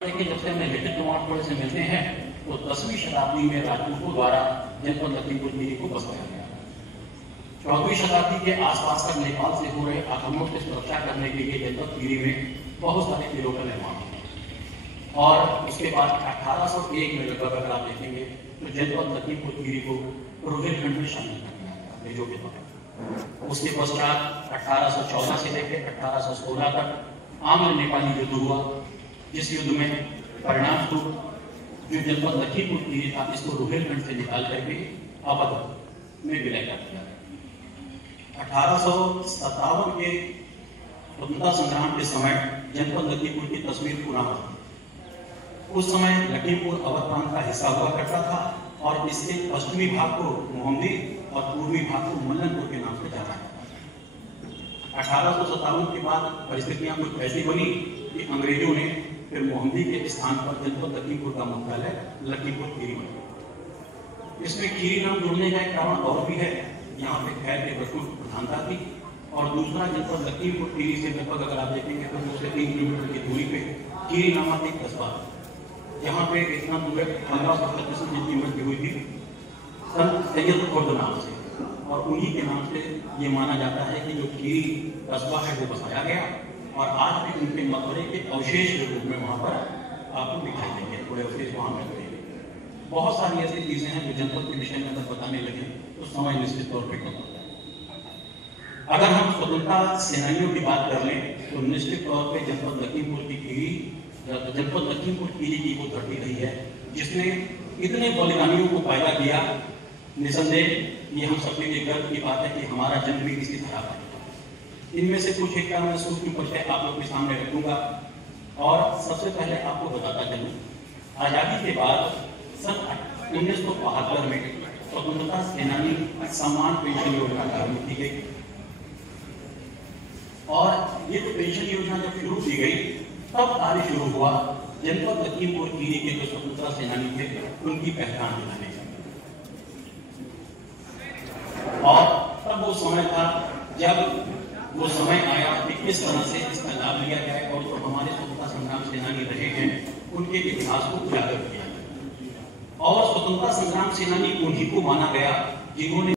देखिए, जब से हमने लिटिल कुमार से मिलते हैं तो 10वीं शताब्दी में राजपूतों द्वारा जनपद लखीमपुर खीरी को बसाया गया। 14वीं शताब्दी के आसपास तक नेपाल से हो रहे आक्रमणों की सुरक्षा करने के लिए जनपद खीरी में बहुत सारे किलों का निर्माण हुआ और उसके बाद 1801 में लगभग अगर आप देखेंगे तो जनपद लखीमपुर खीरी को रुहेलखंड में शामिल कर दिया गया अंग्रेजों के द्वारा। उसके पश्चात 1814 से लेकर 1816 तक आंग्ल नेपाली युद्ध हुआ, जिस युद्ध में परिणाम स्वरूप जो जनपद लखीमपुर खीरी था इसको रुहेलखंड से निकाल करके अवध में विलय कर दिया। 1857 के स्वतंत्रता संग्राम के समय जनपद लखीमपुर की तस्वीर पुनः बनी। उस समय लखीमपुर अवध प्रांत का हिस्सा हुआ करता था और इसके पश्चिमी भाग को मोहम्मदी और पूर्वी भाग को मल्लनपुर के नाम से जाना जाता था। 1857 के बाद परिस्थितियां कुछ ऐसी बनी कि अंग्रेजों ने फिर मोहम्मदी के स्थान पर जनपद लखीमपुर का मुख्यालय लखीमपुर खीरी बना। इसमें खीरी नाम जुड़ने का एक कारण और भी है, यहाँ पे खैर के वस्तु प्रधानता थी और दूसरा जनपद लखीमपुर खीरी से लगभग अगर आप देखेंगे तो 2 से 3 किलोमीटर की दूरी पे खीरी नामक एक कस्बा, जहाँ पे इतना दूर 1535 जिनकी मृत्यु हुई थी संत सैयद खुर्द नाम से, और उन्हीं के नाम से ये माना जाता है कि जो खीरी कस्बा है वो बसाया गया और आज भी उनके मकबरे के अवशेष के रूप में वहां पर आपको दिखाई देंगे, थोड़े अवशेष वहां मिलते हैं। बहुत सारी ऐसी चीजें हैं जो जनपद के विषय में अगर बताने लगे तो समय निश्चित तौर पर कम होता है। अगर हम स्वतंत्रता सेनानियों की बात कर लें तो निश्चित तौर पर जनपद लखीमपुर की खीरी जनपद लखीमपुर खीरी की वो धरती रही है जिसने इतने बलिदानियों को पैदा किया। निसंदेह ये हम सबके लिए गर्व की बात है कि हमारा जन्म भी इसी तरह है। इनमें से कुछ एक का मैं सूक्ष्म परिचय आप लोग के सामने रखूंगा और सबसे पहले आपको बताता चलूं, आजादी के बाद सन 1972 में स्वतंत्रता सेनानी सम्मान पेंशन योजना लागू की गई और ये जो पेंशन योजना जब शुरू की गई तब कार्य शुरू हुआ जनपद लखीमपुर खीरी के जो स्वतंत्रता सेनानी थे उनकी पहचान दिलाने का। और तब वो समय था जब वो समय आया कि किस तरह से इसका लाभ लिया जाए और जो हमारे स्वतंत्रता संग्राम सेनानी रहे हैं उनके इतिहास को उजागर किया जाए। और स्वतंत्रता संग्राम सेनानी उन्हीं को माना गया जिन्होंने